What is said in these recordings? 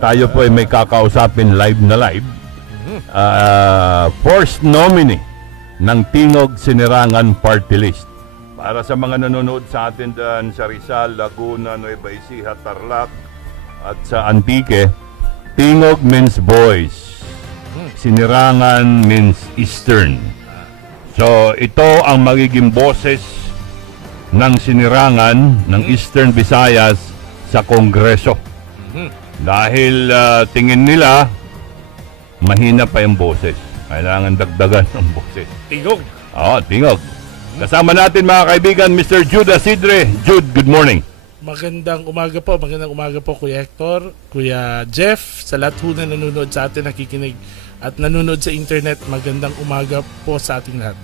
Tayo po ay may kakausapin live na live. First nominee ng Tingog Sinirangan Party List. Para sa mga nanonood sa atin dyan sa Rizal, Laguna, Nueva Ecija, Tarlac at sa Antique, Tingog means boys. Sinirangan means Eastern. So ito ang magiging boses ng Sinirangan ng Eastern Visayas sa Kongreso. Dahil tingin nila mahina pa yung boses. Kailangan dagdagan ng boses. Tingog. Oo, tingog. Kasama natin mga kaibigan, Mr. Jude Asidre. Jude, good morning. Magandang umaga po, Kuya Hector, Kuya Jeff, sa lahat po na nanonood sa atin, nakikinig at nanonood sa internet. Magandang umaga po sa ating lahat.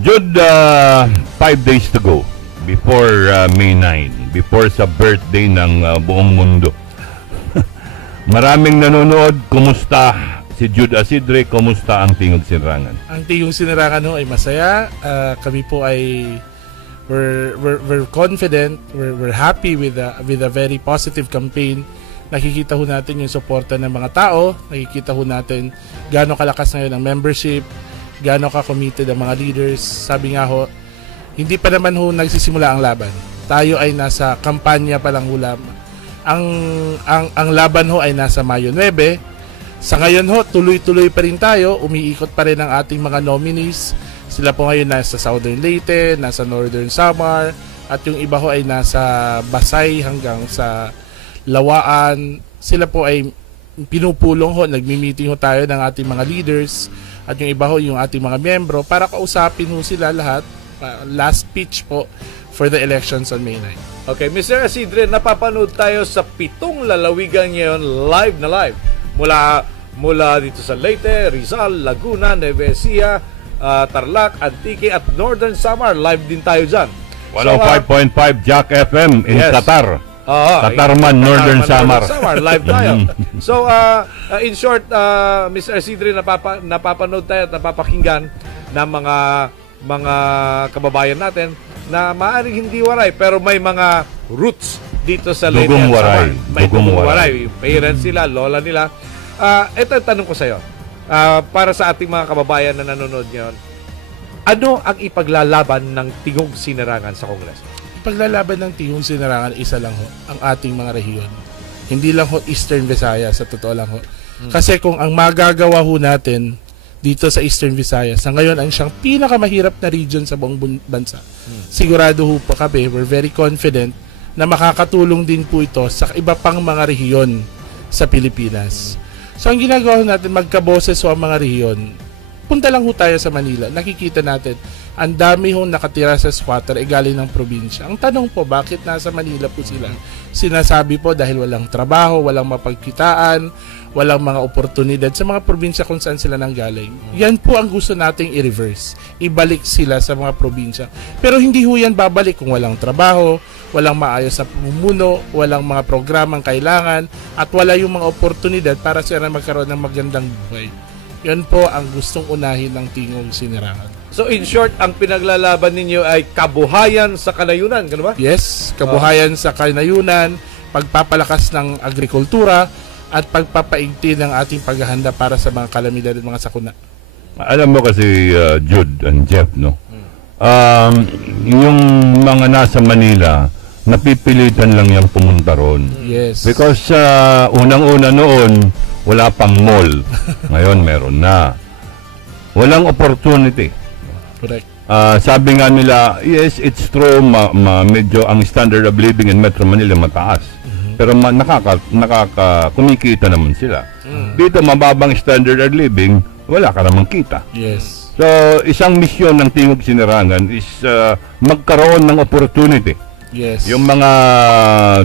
Jude, 5 days to go before May 9, before sa birthday ng buong mundo. Maraming nanonood. Kumusta si Jude Asidre? Kumusta ang Tingog Sinirangan? Ang Tingog Sinirangan ho ay masaya. Kami po ay we're confident. We're happy with a very positive campaign. Nakikita ho natin yung suporta ng mga tao. Nakikita ho natin gaano kalakas ngayon ang membership, gaano ka-committed ang mga leaders. Sabi nga ho, hindi pa naman ho nagsisimula ang laban. Tayo ay nasa kampanya pa lang ho lamang. Ang laban ho ay nasa Mayo 9. Sa ngayon ho, tuloy-tuloy pa rin tayo. Umiikot pa rin ang ating mga nominees. Sila po ngayon nasa Southern Leyte, nasa Northern Samar, at yung iba ho ay nasa Basay hanggang sa Lawaan. Sila po ay pinupulong ho, nagmi-meeting ho tayo ng ating mga leaders, at yung iba ho yung ating mga miyembro para kausapin ho sila lahat. Last pitch po for the elections on May 9. Okay, Mr. Asidre, napapanood tayo sa 7 lalawigan ngayon live na live. Mula dito sa Leyte, Rizal, Laguna, Nueva Ecija, Tarlac, Antique at Northern Samar. Live din tayo dyan. 105.5 Jack FM in yes. Qatar. Qatarman, Northern Samar. Live tayo. So, in short, Mr. Asidre, napapanood tayo at napapakinggan ng mga kababayan natin na maaaring hindi waray pero may mga roots dito sa Leyte at Samar. May dugong waray. Parents sila, lola nila. Ito ang tanong ko sa iyo. Para sa ating mga kababayan na nanonood ngayon, ano ang ipaglalaban ng Tingog Sinirangan sa Kongreso? Ipaglalaban ng Tingog Sinirangan, isa lang ho, ang ating mga rehiyon. Hindi lang ho Eastern Visayas, sa totoo lang ho. Kasi kung ang magagawa ho natin dito sa Eastern Visayas, sa ngayon ang siyang pinakamahirap na region sa buong bansa. Sigurado ho pa kami, we're very confident na makakatulong din po ito sa iba pang mga rehiyon sa Pilipinas. So ang ginagawa natin, magkaboses ho ang mga rehiyon. Punta lang ho tayo sa Manila, nakikita natin, ang dami ho nakatira sa squatter galing ng probinsya. Ang tanong po, bakit nasa Manila po sila? Sinasabi po dahil walang trabaho, walang mapagkitaan, walang mga oportunidad sa mga probinsya kung saan sila nanggaling. Yan po ang gusto nating i-reverse. Ibalik sila sa mga probinsya. Pero hindi ho yan babalik kung walang trabaho, walang maayos na pamumuno, walang mga programang kailangan, at wala yung mga oportunidad para sila magkaroon ng magandang buhay. Yan po ang gustong unahin ng Tingog Sinirangan. So in short, ang pinaglalaban ninyo ay kabuhayan sa kanayunan, gano'n ba? Yes, kabuhayan sa kanayunan, pagpapalakas ng agrikultura, at pagpapaigti ng ating paghahanda para sa mga kalamidad at mga sakuna. Alam mo kasi, Jude and Jeff, no? Yung mga nasa Manila, napipilitan lang yung pumunta ron. Yes. Because unang-una noon, wala pang mall. Ngayon, meron na. Walang opportunity. Correct. Sabi nga nila, yes, it's true, medyo ang standard of living in Metro Manila mataas. Pero kumikita naman sila. Dito, mababang standard of living, wala ka namang kita. Yes. So, isang misyon ng Tingog Sinirangan is magkaroon ng opportunity. Yes. Yung mga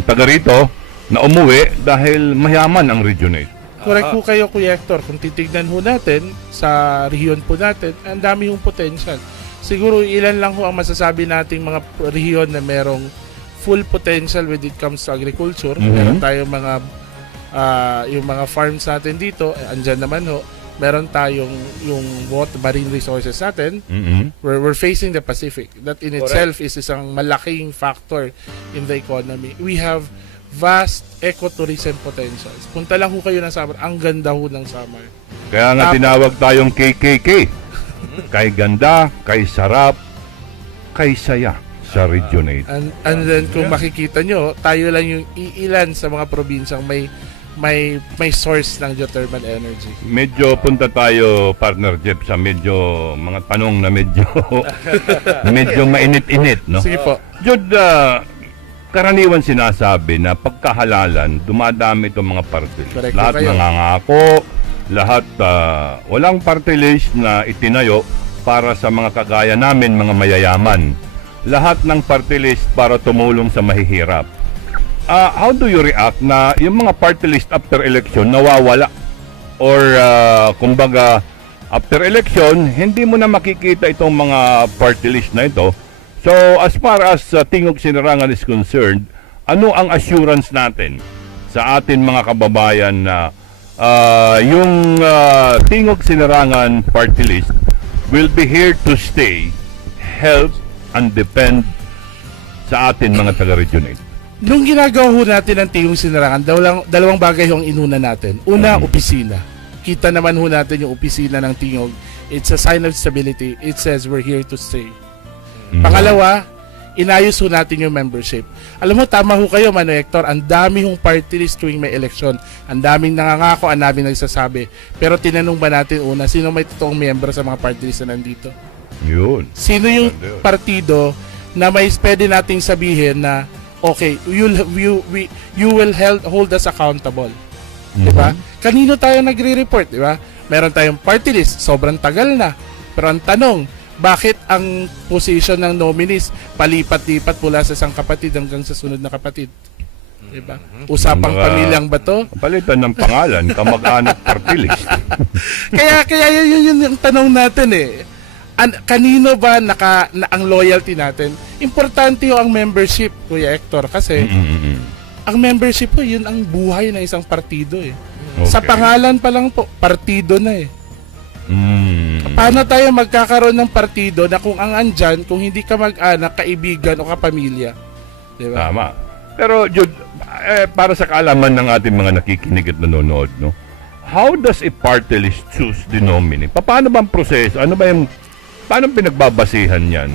taga rito na umuwi dahil mayaman ang region na ito. Correct po kayo, Kuya Hector. Kung titignan ho natin sa rehiyon po natin, ang dami hong potential. Siguro ilan lang ho ang masasabi nating mga rehiyon na merong full potential when it comes to agriculture. Meron tayong yung mga farms natin dito, andyan naman ho. Meron tayong yung marine resources natin. We're facing the Pacific. That in itself is isang malaking factor in the economy. We have vast ecotourism potentials. Punta lang ho kayo ng Samar. Ang ganda ho ng Samar. Kaya nga tinawag tayong KKK. Kay ganda, kay sarap, kay saya sa Region 8. And then kung makikita nyo, tayo lang yung iilan sa mga probinsyang may source ng geothermal energy. Medyo punta tayo, partner Jeff, sa medyo mga tanong na medyo medyo mainit-init, no? Sige po. Jud, karaniwan sinasabi na pagkahalalan, dumadami itong mga party list. Correct Lahat kayo. nangangako, lahat walang party list na itinayo para sa mga kagaya namin, mga mayayaman. Lahat ng party list para tumulong sa mahihirap. How do you react na yung mga party list after election nawawala? Or kumbaga, after election, hindi mo na makikita itong mga party list na ito. So, as far as Tingog Sinirangan is concerned, ano ang assurance natin sa atin mga kababayan na yung Tingog Sinirangan party list will be here to stay, help, and defend sa atin mga taga-Region 8? Nung ginagawa ho natin ang Tingog Sinirangan, dalawang bagay ho ang inuna natin. Una, opisina. Kita naman ho natin yung opisina ng Tingog. It's a sign of stability. It says we're here to stay. Pangalawa, inayos ho natin yung membership. Alam mo, tama ho kayo, Mano Hector, ang dami hong party list tuwing may eleksyon. Ang daming nangangako, ang daming nagsasabi. Pero tinanong ba natin una, sino may totoong miyembro sa mga party list na nandito? Yun. Sino yung partido na may pwede nating sabihin na okay, you will hold us accountable. Diba? Kanino tayo nagre-report, diba? Meron tayong party list, sobrang tagal na. Pero ang tanong, bakit ang position ng nominees palipat-lipat mula sa isang kapatid hanggang sa sunod na kapatid? Diba? Usapang pamilyang ba to? Palitan ng pangalan, kamag-anak party list. kaya yun yung tanong natin eh. Kanino ba na ang loyalty natin? Importante yung ang membership, Kuya Hector, kasi ang membership po, yun ang buhay ng isang partido eh. Okay. Sa pangalan pa lang po, partido na eh. Paano tayo magkakaroon ng partido na kung ang andyan, kung hindi ka mag-anak, kaibigan o kapamilya? Diba? Tama. Pero, Jude, para sa kaalaman ng ating mga nakikinig at nanonood, no? How does a party list choose the nominee? Paano ba ang proseso? Paano pinagbabasihan yan?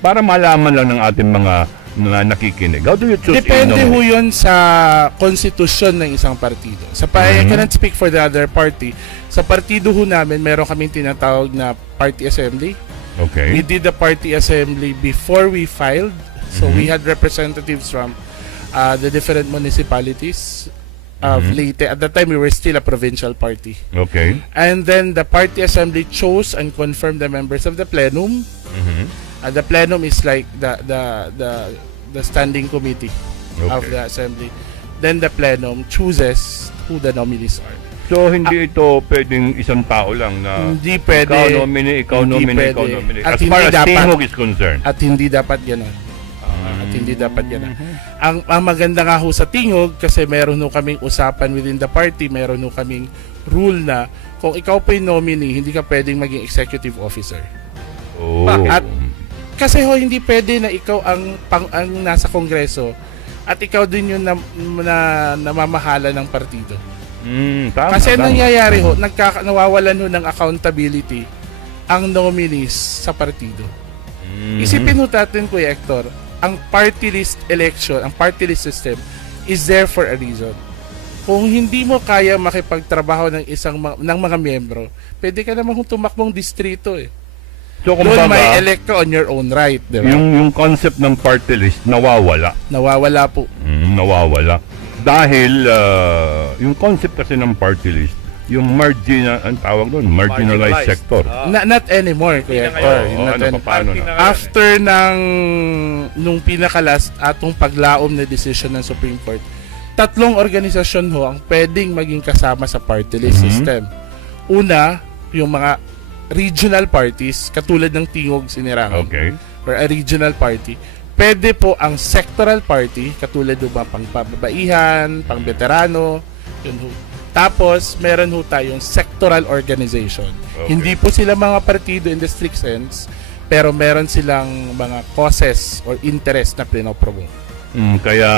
Para malaman lang ng ating mga nakikinig. How do you choose Depende a ho nominee? yun sa konstitusyon ng isang partido. I cannot speak for the other party. Sa partido ho namin, meron kaming tinatawag na party assembly. Okay. We did the party assembly before we filed. So we had representatives from the different municipalities of Leyte. At that time, we were still a provincial party. Okay. And then the party assembly chose and confirmed the members of the plenum. The plenum is like the standing committee of the assembly. Then the plenum chooses who the nominees are. So, hindi ito pwedeng isang tao lang na Hindi pwede. ikaw nominee, ikaw Hindi nominee, ikaw pwede. nominee. At As far hindi as dapat. Tingog is concerned. At hindi dapat gano'n. At hindi dapat gano'n. Ang maganda nga ho sa Tingog, kasi meron ho kaming usapan within the party, meron ho kaming rule na kung ikaw po yung nominee, hindi ka pwedeng maging executive officer. Oh. At kasi ho, hindi pwede na ikaw ang nasa kongreso at ikaw din yung namamahala ng partido. Tama, Kasi tama. nangyayari ho, nawawalan ho ng accountability ang nominees sa partido. Isipin ho natin, Kuya Hector, ang party list election, ang party list system is there for a reason. Kung hindi mo kaya makipagtrabaho ng mga miyembro, pwede ka namang tumakbong distrito eh. So, Doon kumbaga, may elect ka on your own right, di ba? yung concept ng party list nawawala. Nawawala po. Nawawala. Dahil yung concept kasi ng party list, yung ang tawag doon, marginalized sector. Not anymore, Kuya Hector. Paano na? After nung pinakalas atong paglaom na decision ng Supreme Court, 3 organisasyon ho ang pwedeng maging kasama sa party list system. Una, yung mga regional parties, katulad ng Tingog Sinirangan. Okay. Or a regional party. Pwede po ang sectoral party, katulad ng mga pang-babaihan, pang-veterano, yun ho. Tapos, meron ho tayong sectoral organization. Okay. Hindi po sila mga partido in the strict sense, pero meron silang mga causes or interest na pinopromote. Kaya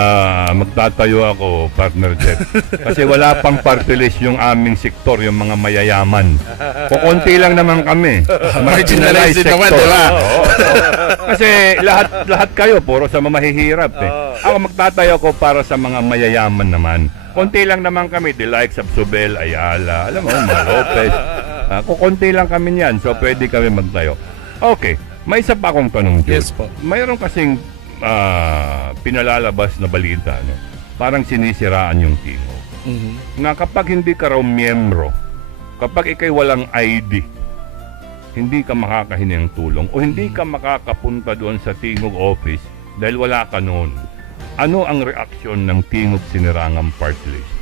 magtatayo ako, partner Jeff. Kasi wala pang party list yung aming sektor, yung mga mayayaman. Kukunti lang naman kami. Marginalized naman, di ba? Kasi lahat kayo, puro sa mamahihirap. Ako magtatayo ko para sa mga mayayaman naman. Konti lang naman kami, the likes of Subel, Ayala, alam mo, mga Lopez. Kukunti lang kami niyan, so pwede kami magtayo. Okay, may isa pa akong tanong, Jude. Yes po. Mayroon kasing pinalalabas na balita, no? Parang sinisiraan yung tingo. Na kapag hindi ka raw miyembro, kapag ikay walang ID, hindi ka makakahingi ng tulong o hindi ka makakapunta doon sa Tingog office dahil wala ka noon. Ano ang reaksyon ng Tingog Sinirangan Party List?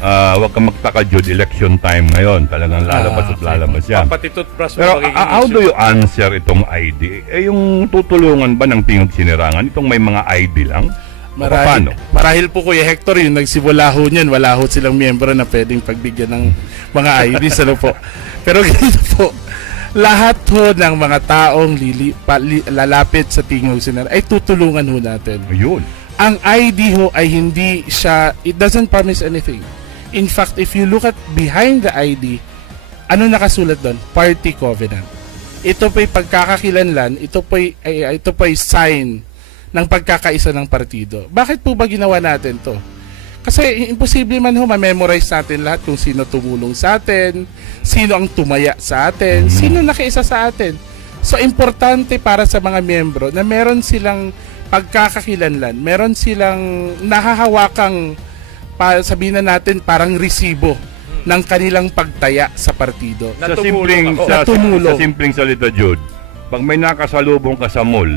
Huwag ka magtaka, Jude, election time ngayon. Talagang lalabas at lalabas yan. Pati toothbrush mo Pero magiging how issue. do you answer itong ID? Yung tutulungan ba ng Tingog Sinirangan? Itong may mga ID lang? Paano? Marahil po Kuya Hector, yung nagsimula ho niyan, wala ho silang miyembro na pwedeng pagbigyan ng mga IDs. Ano po? Pero ganito po, lahat ho ng mga taong lalapit sa Tingog Sinirangan ay tutulungan ho natin. Ayun. Ang ID ho ay hindi siya, it doesn't promise anything. In fact, if you look at behind the ID, ano nakasulat doon? Party covenant. Ito po'y pagkakakilanlan, ito po'y sign ng pagkakaisa ng partido. Bakit po ba ginawa natin to? Kasi imposible man ho ma-memorize natin lahat kung sino tumulong sa atin, sino ang tumaya sa atin, sino nakiisa sa atin. So, importante para sa mga miyembro na meron silang pagkakakilanlan, meron silang nahahawakang, sabihin na natin, parang resibo ng kanilang pagtaya sa partido. Sa simpleng salita, Jude, pag may nakasalubong ka sa mall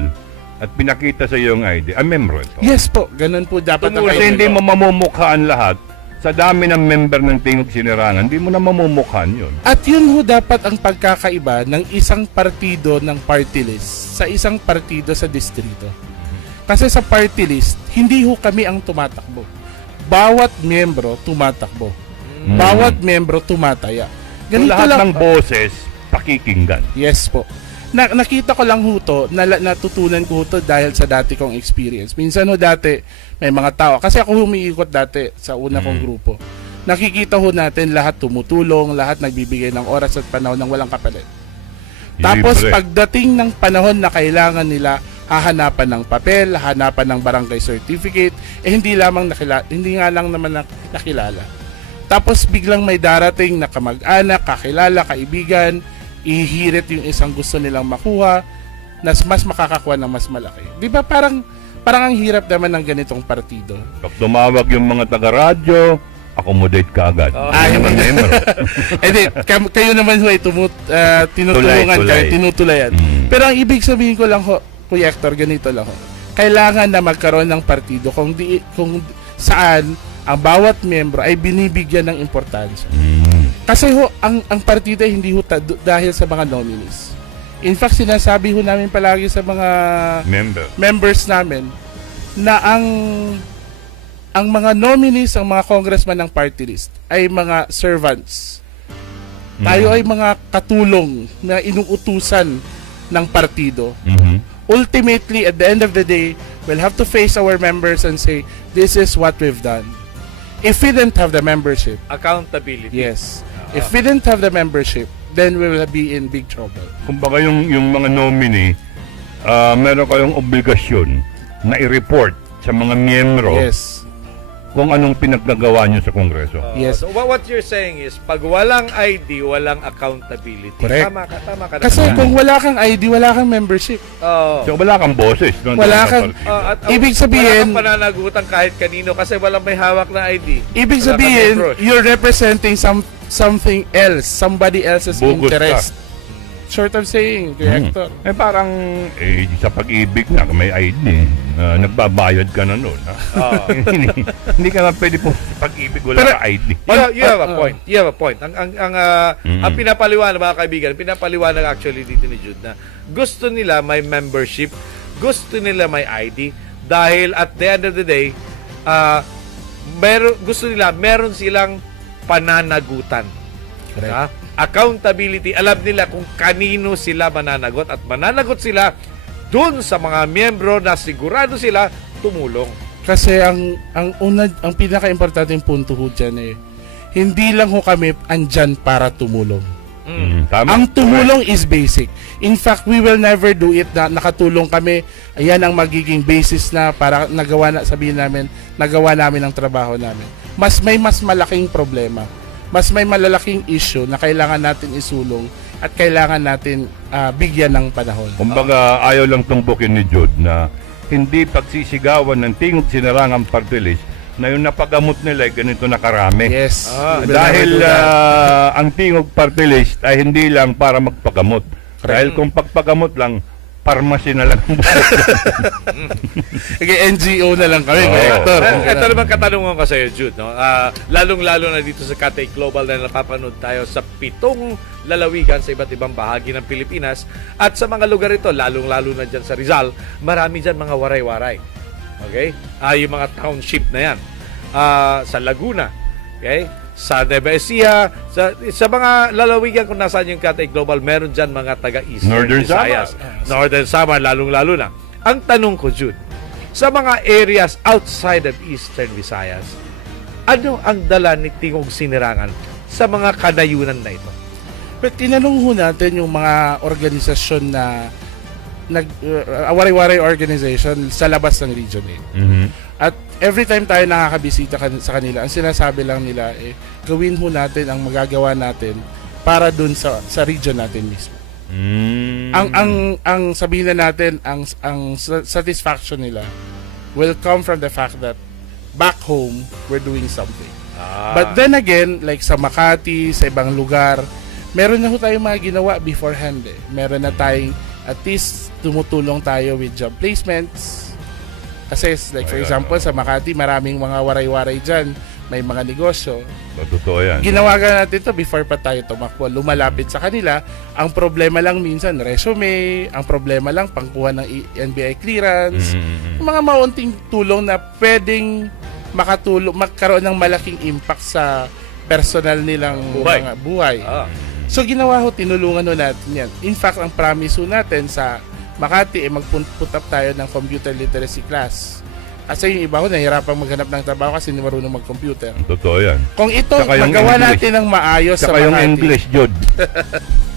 at pinakita sa iyo yung ID, membro ito. Yes po, ganun po dapat. Kasi hindi mo mamumukhaan lahat. Sa dami ng member ng Tingog Sinirangan, hindi mo na mamumukhaan yun. At yun ho dapat ang pagkakaiba ng isang partido ng party list sa isang partido sa distrito. Kasi sa party list, hindi ho kami ang tumatakbo. Bawat miyembro tumatakbo. Bawat miyembro tumataya. Ganito lahat lang, ng boses, pakikinggan. Yes po. Nakita ko lang ho to, natutunan ko ho to dahil sa dati kong experience. Minsan ho dati, may mga tao, kasi ako humiikot dati sa una kong grupo. Nakikita ho natin lahat tumutulong, lahat nagbibigay ng oras at panahon ng walang kapalit. Tapos pagdating ng panahon na kailangan nila hahanapan ng papel, hahanapan ng barangay certificate, hindi nga lang naman nakilala. Tapos biglang may darating na kamag-anak, kakilala, kaibigan, ihirit yung isang gusto nilang makuha, na mas makakakuha ng mas malaki. Di ba parang ang hirap naman ng ganitong partido. Pag tumawag yung mga taga-radyo, accommodate ka agad. Kayo naman ho ay tinutulungan kayo, tinutulayan. Pero ang ibig sabihin ko lang ho, Kuya Hector, ganito lang ho. Kailangan na magkaroon ng partido kung saan ang bawat miyembro ay binibigyan ng importansya. Kasi ho, ang partido hindi ho dahil sa mga nominees. In fact, sinasabi ho namin palagi sa mga members namin na ang mga nominees, ang mga congressman ng party list ay mga servants. Tayo ay mga katulong na inuutusan ng partido. Ultimately, at the end of the day, we'll have to face our members and say, this is what we've done. If we didn't have the membership, accountability. Yes. If we didn't have the membership, then we will be in big trouble. Kumbaga yung mga nominee, meron kayong obligasyon na i-report sa mga miyembro kung anong pinaggagawa nyo sa Kongreso. Yes. So what you're saying is, pag walang ID, walang accountability. Correct. Tama ka. Kasi kung wala kang ID, wala kang membership. So wala kang boses. Wala kang, ibig sabihin, wala kang pananagutan kahit kanino kasi walang may hawak na ID. Ibig sabihin, you're representing something else, somebody else's interest. Short of saying, Kuya Hector. Parang sa pag-ibig na may ID, nagbabayad ka na nun. Hindi ka na pwede po sa pag-ibig wala ka ID. You have a point. You have a point. Ang pinapaliwanag, mga kaibigan, pinapaliwanag actually dito ni Jude na gusto nila may membership, gusto nila may ID dahil at the end of the day, gusto nila meron silang pananagutan. Accountability, alam nila kung kanino sila mananagot at mananagot sila dun sa mga miyembro na sigurado sila tumulong? Kasi ang pinaka-importanteng punto ho dyan hindi lang ho kami andyan para tumulong. Tama. Ang tumulong is basic. In fact, we will never do it na nakatulong kami. Ayan ang magiging basis na para sabihin namin, nagawa namin ang trabaho namin. Mas malaking problema. Mas may malalaking issue na kailangan natin isulong at kailangan natin bigyan ng panahon. Kumbaga, ayaw lang tumbukin ni Jude na hindi pagsisigawan ng tingog sinarangang party list na yung napagamot nila ay ganito na karami. Yes. Dahil ang tingog party list ay hindi lang para magpagamot. Dahil kung pagpagamot lang, pharmacy na lang. NGO na lang kami, Hector. Ito naman katanungan ko sa iyo, Jude. No? Lalong-lalo na dito sa Cathay Global na napapanood tayo sa 7 lalawigan sa iba't ibang bahagi ng Pilipinas. At sa mga lugar ito, lalong-lalo na dyan sa Rizal, marami dyan mga waray-waray. Okay? Yung mga township na yan. Sa Laguna. Okay? Sa Nueva Ecija, sa mga lalawigan kung nasaan yung Cathay Global, meron dyan mga taga-Eastern Northern Visayas. Samar. Northern Samar, lalong-lalo na. Ang tanong ko, Jude, sa mga areas outside of Eastern Visayas, ano ang dala ni Tingog Sinirangan sa mga kanayunan na ito? But tinanong ho natin yung mga organisasyon na wari-wari organization sa labas ng Region 8. At every time tayo nakakabisita sa kanila, ang sinasabi lang nila gawin ho natin ang magagawa natin para dun sa region natin mismo. Ang sabihin na natin, ang satisfaction nila will come from the fact that back home, we're doing something. But then again, like sa Makati, sa ibang lugar, meron na ho tayong mga ginawa beforehand. Meron na tayong at least tumutulong tayo with job placements. Kasi like for example, sa Makati, maraming mga waray-waray dyan. May mga negosyo. Totoo yan. Ginawagan natin ito before pa tayo tumakbo. Lumalapit sa kanila. Ang problema lang minsan, resume. Ang problema lang, pangkuha ng NBI clearance. Mga maunting tulong na pwedeng magkaroon ng malaking impact sa personal nilang mga buhay. So ginawa ho, tinulungan ho natin yan. In fact, ang promise ho natin sa Makati mag-put up tayo ng computer literacy class. Kasi yung iba ho, nahihirapang maghanap ng trabaho kasi hindi marunong mag-computer. Totoo yan. Kung ito, magawa natin ng maayos sa Makati. Saka yung English, Jude.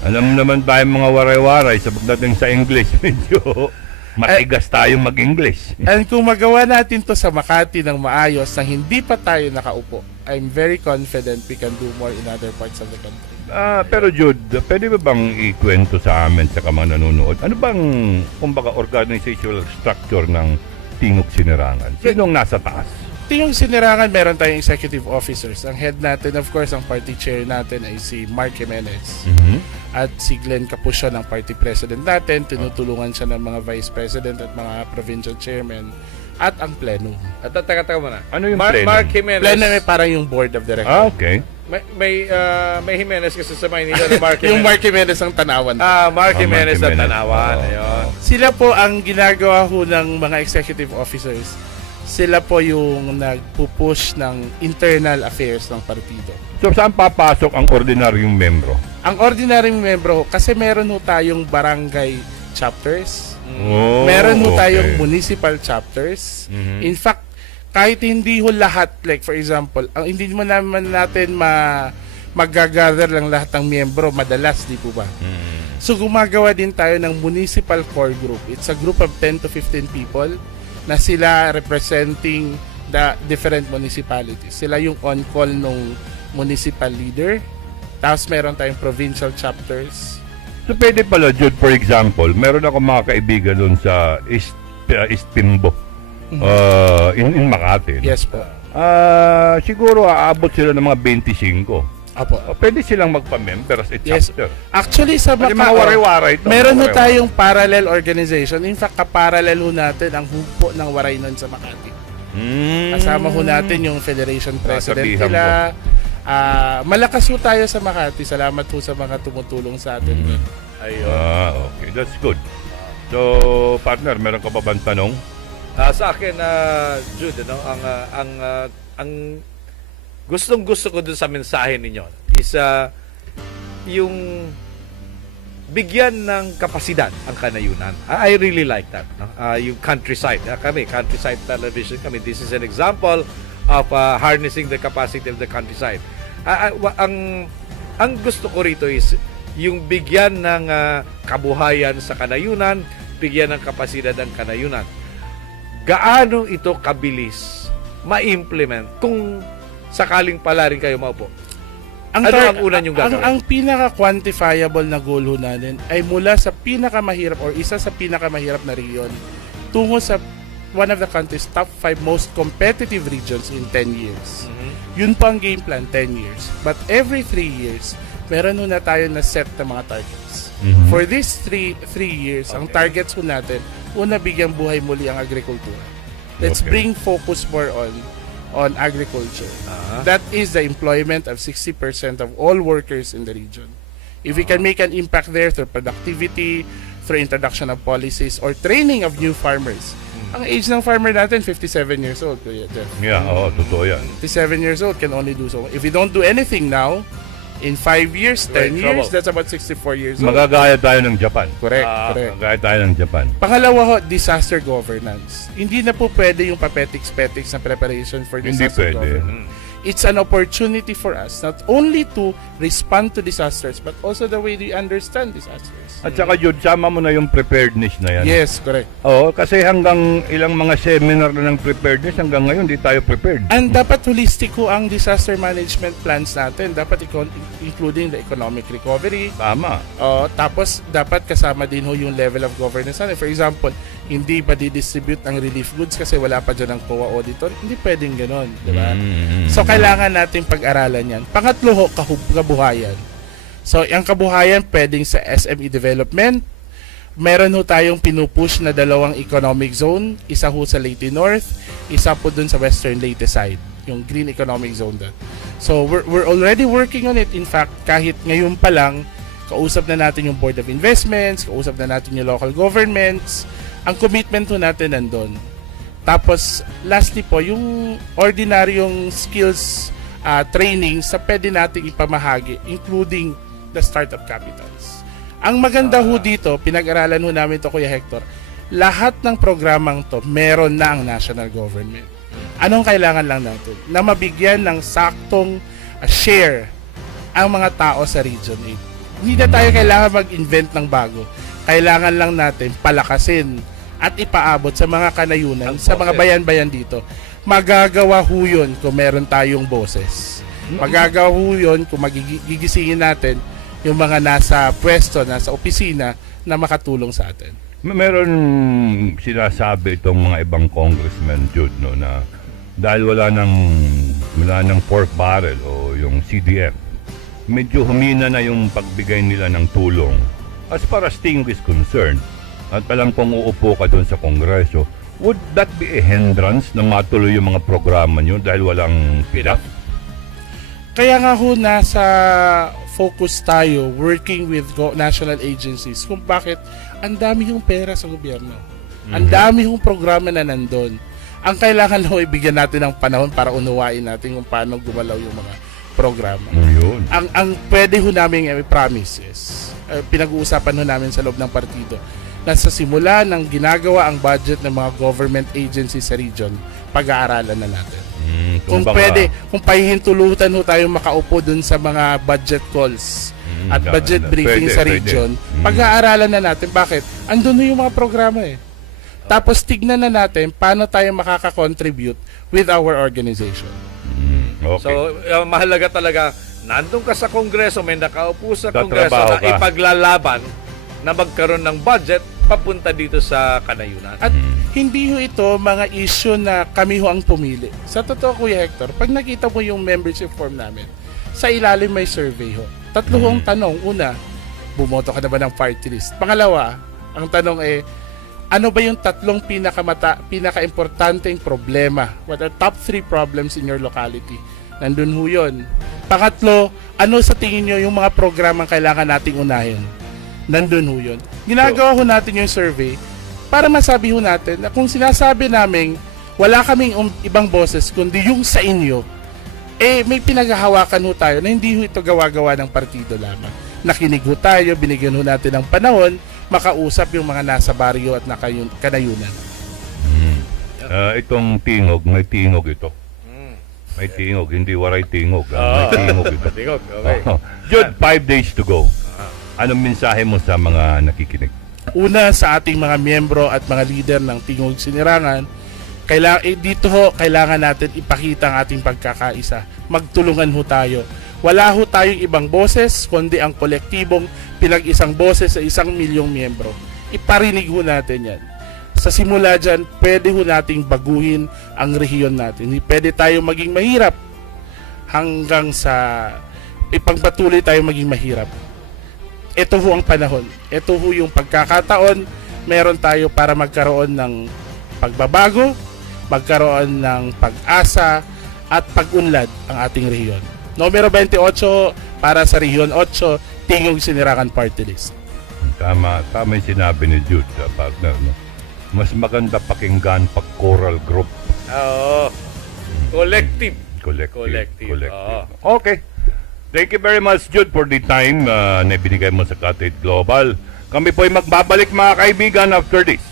Alam mo naman tayo mga waray-waray sa pagdating sa English, medyo matigas tayong mag-English. And kung magawa natin to sa Makati ng maayos na hindi pa tayo nakaupo, I'm very confident we can do more in other parts of the country. Pero Jude, pwede ba bang ikwento sa amin sa mga nanonood? Ano bang, kumbaga, organizational structure ng Tingog Sinirangan? Sinong nasa taas? Tingog Sinirangan, meron tayong executive officers. Ang head natin, of course, ang party chair natin ay si Mark Jimenez. At si Glenn Capuscio ng party president natin. Tinutulungan siya ng mga vice president at mga provincial chairman. At ang plenum. At taka muna. Ano yung plenum? Mark Jimenez. Plenum ay parang yung board of directors. Okay. May Jimenez kasi sa Maynila na Mark Jimenez. Yung Mark Jimenez ang Tanawan. Mark Jimenez Mark ang Jimenez. Tanawan. Ayun. Sila po ang ginagawa ho ng mga executive officers. Sila po yung nagpupush ng internal affairs ng partido. So saan papasok ang ordinaryong membro? Ang ordinaryong membro, kasi meron ho tayong barangay chapters. Meron ho tayong municipal chapters. In fact, kahit hindi ho lahat, like for example, hindi mo naman natin magagather lang lahat ng miyembro, madalas, di po ba? So gumagawa din tayo ng municipal core group. It's a group of 10 to 15 people na sila representing the different municipalities. Sila yung on-call nung municipal leader. Tapos meron tayong provincial chapters. So pwede pala, Jude, for example, meron ako mga kaibigan doon sa East Pimbo. In Makati. Yes po. Siguro aabot sila ng mga 25. Apo. Pwede silang magpa-member as a Yes. chapter. Actually, sa Kasi mga waray-waray ito. meron na tayong parallel organization. In fact, kaparallel ho natin ang hugpo ng waray nun sa Makati. Kasama ho natin yung federation president Sasabihan nila. Malakas ho tayo sa Makati. Salamat ho sa mga tumutulong sa atin. Ayun. Okay. That's good. So, partner, meron ka pa bang tanong? Sa akin, Jude, ang gustong-gusto ko dun sa mensahe ninyo is yung bigyan ng kapasidad ang kanayunan. I really like that. No? Yung countryside. Countryside television kami. This is an example of harnessing the capacity of the countryside. Ang gusto ko rito is yung bigyan ng kabuhayan sa kanayunan, bigyan ng kapasidad ang kanayunan. Gaano ito kabilis ma-implement kung sakaling pala rin kayo maupo? Ano ang una niyong gagawin? Ang pinaka-quantifiable na goal ho natin ay mula sa pinakamahirap or isa sa pinakamahirap na region tungo sa one of the country's top 5 most competitive regions in 10 years. Yun po ang game plan, 10 years. But every 3 years, meron ho na tayo na set na mga targets. For these 3 years, ang targets ho natin, una, bigyang buhay muli ang agrikultura. Let's bring focus more on agriculture. That is the employment of 60% of all workers in the region. If we can make an impact there through productivity, through introduction of policies, or training of new farmers. Ang age ng farmer natin, 57 years old. Kuya Jeff. Yeah, totoo yan. 57 years old can only do so. If we don't do anything now, in 5 years, 10 years, that's about 64 years old. Magagaya tayo ng Japan. Correct. Magagaya tayo ng Japan. Pangalawa ho, disaster governance. Hindi na po pwede yung papetics-petics na preparation for disaster governance. It's an opportunity for us not only to respond to disasters but also the way we understand disasters. At saka Jude, sama mo na yung preparedness na yan. Yes, correct. Oo, kasi hanggang ilang mga seminar na ng preparedness, hanggang ngayon di tayo prepared. And dapat holistic ho ang disaster management plans natin. Dapat including the economic recovery. Tama. Tapos dapat kasama din ho yung level of governance natin. For example, hindi ba di-distribute ang relief goods kasi wala pa dyan ang COA auditor? Hindi pwedeng ganon, di ba? So, kailangan natin pag-aralan yan. Pangatlo ho, kabuhayan. So, ang kabuhayan pwedeng sa SME development. Meron ho tayong pinupush na 2 economic zone. Isa ho sa Leyte North, isa po dun sa Western Leyte side. Yung Green Economic Zone doon. So, we're already working on it. In fact, kahit ngayon pa lang, kausap na natin yung Board of Investments, kausap na natin yung local governments. Ang commitment ho natin nandun. Tapos, lastly po, yung ordinaryong skills training sa pwede nating ipamahagi, including the startup capitals. Ang maganda ho dito, pinag-aralan ho namin to Kuya Hector, lahat ng programang to, meron na ang national government. Anong kailangan lang natin? Na mabigyan ng saktong share ang mga tao sa Region 8. Hindi na tayo kailangan mag-invent ng bago. Kailangan lang natin palakasin at ipaabot sa mga kanayunan, sa mga bayan-bayan dito. Magagawa ho yun kung meron tayong boses. Magagawa ho yun kung magigisingin natin yung mga nasa pwesto, nasa opisina na makatulong sa atin. Meron sinasabi itong mga ibang congressmen, Jude, no, na dahil wala ng pork barrel o yung CDF, medyo humina na yung pagbigay nila ng tulong. As far as Tingog is concerned, at palang kung uupo ka doon sa Kongreso, would that be a hindrance na matuloy yung mga programa nyo dahil walang PIDAF? Kaya nga ho, nasa focus tayo working with national agencies kung bakit ang dami yung pera sa gobyerno. Ang dami yung programa na nandun. Ang kailangan ho, ibigyan natin ng panahon para unawain natin kung paano gumalaw yung mga programa. Ang pwede ho namin promises, pinag-uusapan ho namin sa loob ng partido, na sa simula ng ginagawa ang budget ng mga government agencies sa region, pag-aaralan na natin. Kung pwede, kung pahihintulutan ho tayo makaupo dun sa mga budget calls at budget briefing sa region, pag-aaralan na natin. Bakit? Andun yung mga programa eh. Tapos tignan na natin paano tayo makaka-contribute with our organization. Okay. So, mahalaga talaga, nandun ka sa Kongreso, may nakaupo sa Kongreso na ipaglalaban na magkaroon ng budget papunta dito sa kanayunan. At hindi ho ito mga issue na kami ho ang pumili. Sa totoo, Kuya Hector, pag nakita mo yung membership form namin, sa ilalim may survey ho. 3 hong tanong. Una, bumoto ka na ba ng party list? Pangalawa, ang tanong ano ba yung 3 pinaka-importanteng problema? What are top 3 problems in your locality? Nandun ho yun. Pangatlo, ano sa tingin nyo yung mga programang kailangan nating unahin? Nandun ho yun. Ginagawa ho natin yung survey para masabi ho natin na kung sinasabi namin wala kaming ibang boses kundi yung sa inyo, may pinaghahawakan ho tayo na hindi ho ito gawa-gawa ng partido lamang. nakinig ho tayo, binigyan ho natin ng panahon, makausap yung mga nasa baryo at kanayunan. Itong tingog, may tingog ito. May tingog, hindi waray tingog. May tingog ito. Tingog, okay. Jude, 5 days to go. Anong mensahe mo sa mga nakikinig? Una, sa ating mga miyembro at mga leader ng Tingog Sinirangan, kailangan natin ipakita ang ating pagkakaisa. Magtulungan ho tayo. Wala ho tayong ibang boses, kundi ang kolektibong pinag-isang boses sa 1 milyong miyembro. Iparinig ho natin yan. Sa simula dyan, pwede ho nating baguhin ang rehiyon natin. Hindi pwede tayo maging mahirap hanggang sa ipagpatuloy tayo maging mahirap. Ito ho ang panahon. Ito ho yung pagkakataon meron tayo para magkaroon ng pagbabago, magkaroon ng pag-asa at pag-unlad ang ating rehiyon. Numero 28 para sa Rehiyon 8, Tingog Sinirangan Party List. Tama yung sinabi ni Jude, partner. No? Mas maganda pakinggan pag choral group. Oo. Collective. Collective. Oo. Okay. Thank you very much, Jude, for the time na binigay mo sa Cut8 Global. Kami po ay magbabalik, mga kaibigan, after this.